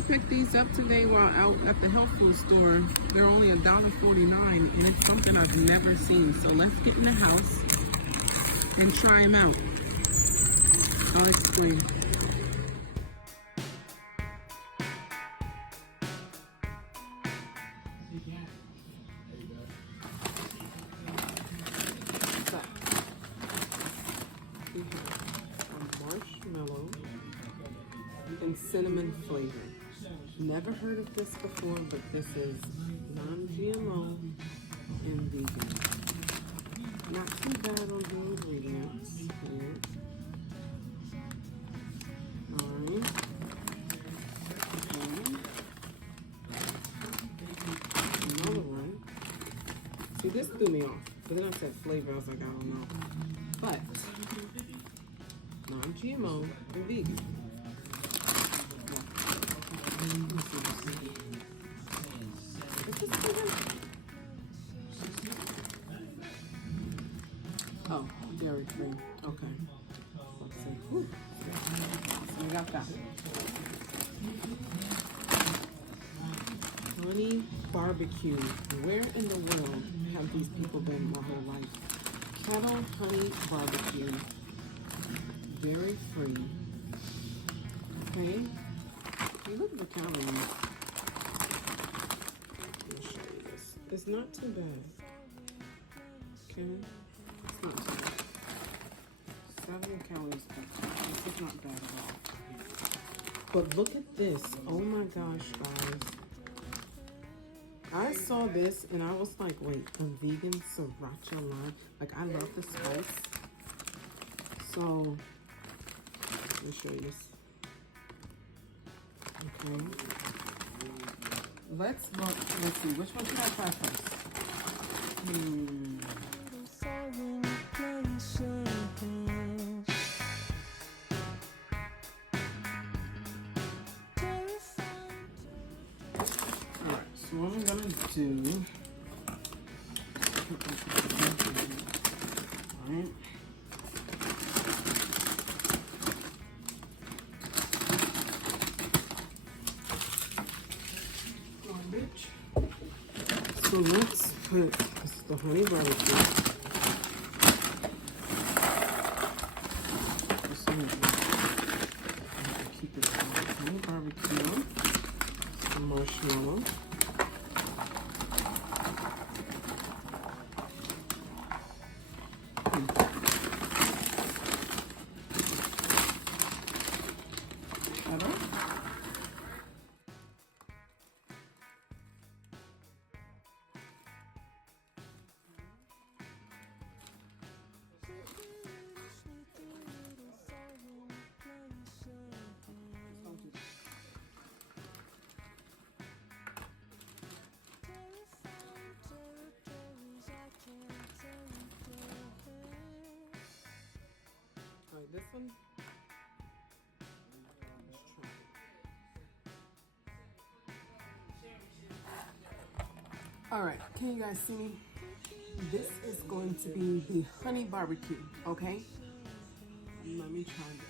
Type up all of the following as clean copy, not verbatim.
I picked these up today while out at the health food store. They're only $1.49, and it's something I've never seen. So let's get in the house and try them out. I'll explain. We have a marshmallow and cinnamon flavor. Never heard of this before, but this is non-GMO and vegan. Not too bad on the ingredients here. Alright. Another one. See, this threw me off. But then I said flavor, I was like, I don't know. But non-GMO and vegan. Oh, dairy free. Okay. Let's see. Whew. So we got that. Honey barbecue. Where in the world have these people been my whole life? Kettle honey barbecue. Dairy free. Okay. You look at the calories. I'll show you this. It's not too bad. Okay. It's not too bad. 7 calories per cup. This is not bad at all. But look at this. Oh my gosh, guys. I saw this and I was like, wait, a vegan sriracha lime? Like, I love the spice. So, let me show you this. Okay. Let's look. Let's see. Which one should I try first? Alright, so what I'm gonna do. Alright. So let's put this is the honey barbecue. Keep it honey barbecue. Some marshmallow. This one. Let's try it. All right, can you guys see me? This is going to be the honey barbecue, okay? Let me try this.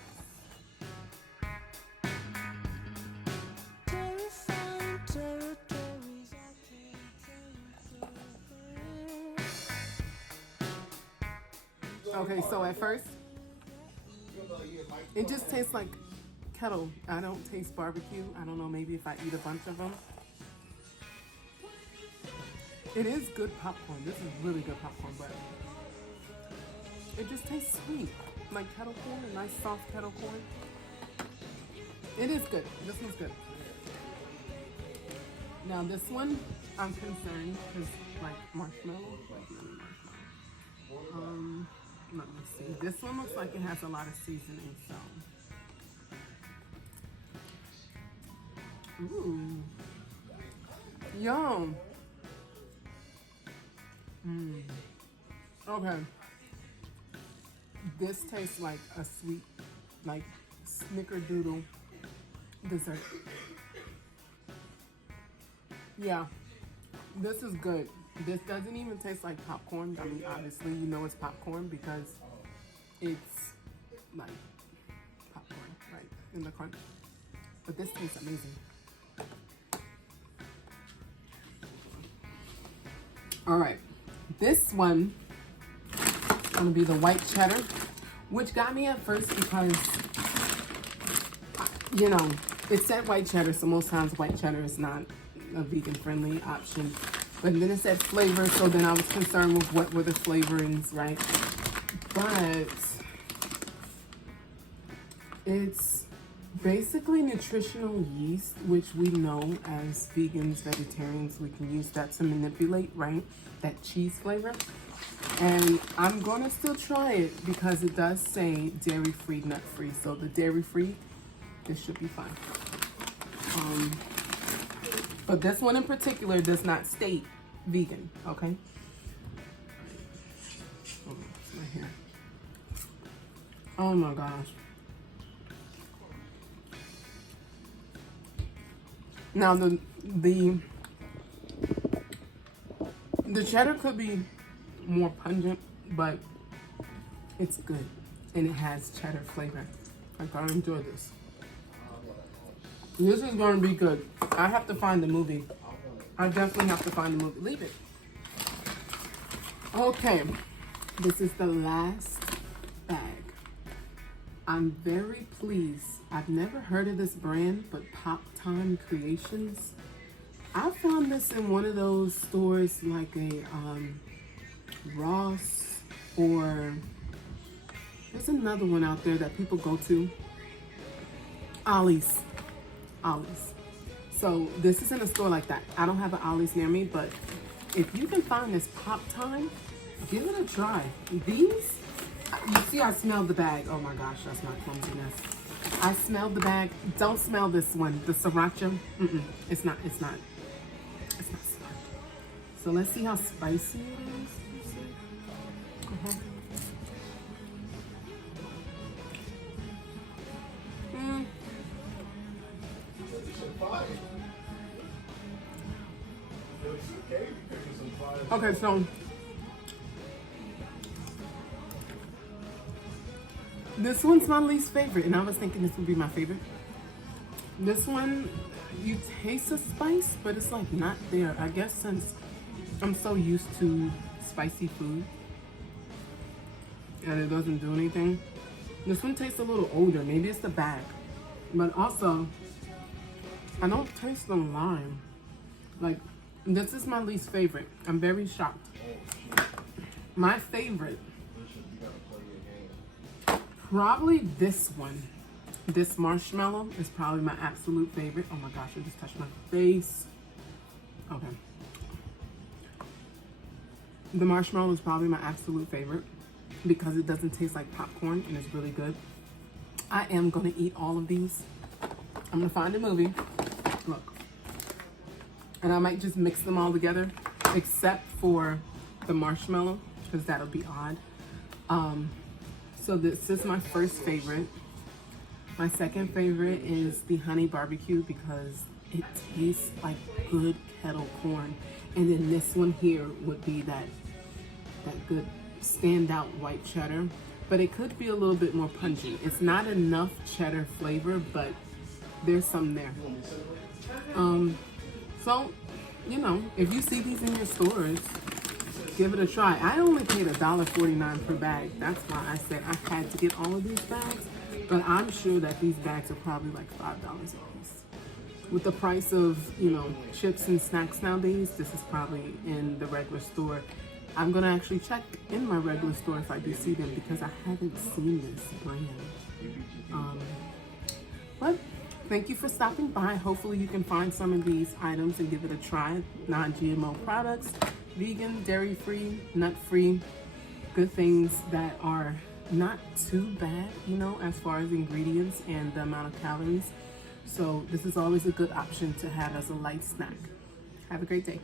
Okay, so at first, it just tastes like kettle. I don't taste barbecue. I don't know, maybe if I eat a bunch of them. It is good popcorn. This is really good popcorn, but it just tastes sweet. Like kettle corn, a nice soft kettle corn. It is good. This one's good. Now this one, I'm concerned because like marshmallow. Let me see. This one looks like it has a lot of seasoning, so. Ooh. Yum. Okay. This tastes like a sweet, like snickerdoodle dessert. Yeah. This is good. This doesn't even taste like popcorn. I mean, obviously, you know it's popcorn because it's like popcorn, right, in the crunch. But this tastes amazing. All right, this one is gonna be the white cheddar, which got me at first because, you know, it said white cheddar, so most times white cheddar is not a vegan friendly option. But then it said flavor, so then I was concerned with what were the flavorings, right? But it's basically nutritional yeast, which we know as vegans, vegetarians, we can use that to manipulate, right? That cheese flavor. And I'm gonna still try it because it does say dairy-free, nut-free. So the dairy-free, this should be fine. But this one in particular does not state vegan, okay? Oh, it's my hair. Oh my gosh. Now the cheddar could be more pungent, but it's good and it has cheddar flavor. Like, I enjoy this. This is going to be good. I have to find the movie. I definitely have to find the movie. Leave it. Okay, this is the last bag. I'm very pleased. I've never heard of this brand, but Pop Time Creations. I found this in one of those stores like a Ross, or there's another one out there that people go to. Ollie's. So this is in a store like that. I don't have an Ollie's near me, but if you can find this Pop Time, give it a try. These, you see, I smelled the bag. Oh my gosh, that's my clumsiness. I smelled the bag. Don't smell this one, the sriracha. It's not smart. So let's see how spicy it is. Okay, so this one's my least favorite, and I was thinking this would be my favorite. This one, you taste the spice, but it's like not there. I guess since I'm so used to spicy food and it doesn't do anything. This one tastes a little older. Maybe it's the bag, but also I don't taste the lime. Like, this is my least favorite. I'm very shocked. My favorite, probably this one. This marshmallow is probably my absolute favorite. Oh my gosh, I just touched my face. Okay. The marshmallow is probably my absolute favorite because it doesn't taste like popcorn and it's really good. I am gonna eat all of these. I'm gonna find a movie. Look. And I might just mix them all together, except for the marshmallow, because that'll be odd. So this is my first favorite. My second favorite is the honey barbecue because it tastes like good kettle corn. And then this one here would be that good standout white cheddar, but it could be a little bit more pungent. It's not enough cheddar flavor, but there's some there. So, you know, if you see these in your stores, give it a try. I only paid $1.49 per bag. That's why I said I had to get all of these bags, but I'm sure that these bags are probably like $5 a piece. With the price of, you know, chips and snacks nowadays, this is probably in the regular store. I'm gonna actually check in my regular store if I do see them because I haven't seen this brand. But thank you for stopping by. Hopefully you can find some of these items and give it a try. Non-GMO products, vegan, dairy-free, nut-free, good things that are not too bad, you know, as far as ingredients and the amount of calories. So this is always a good option to have as a light snack. Have a great day.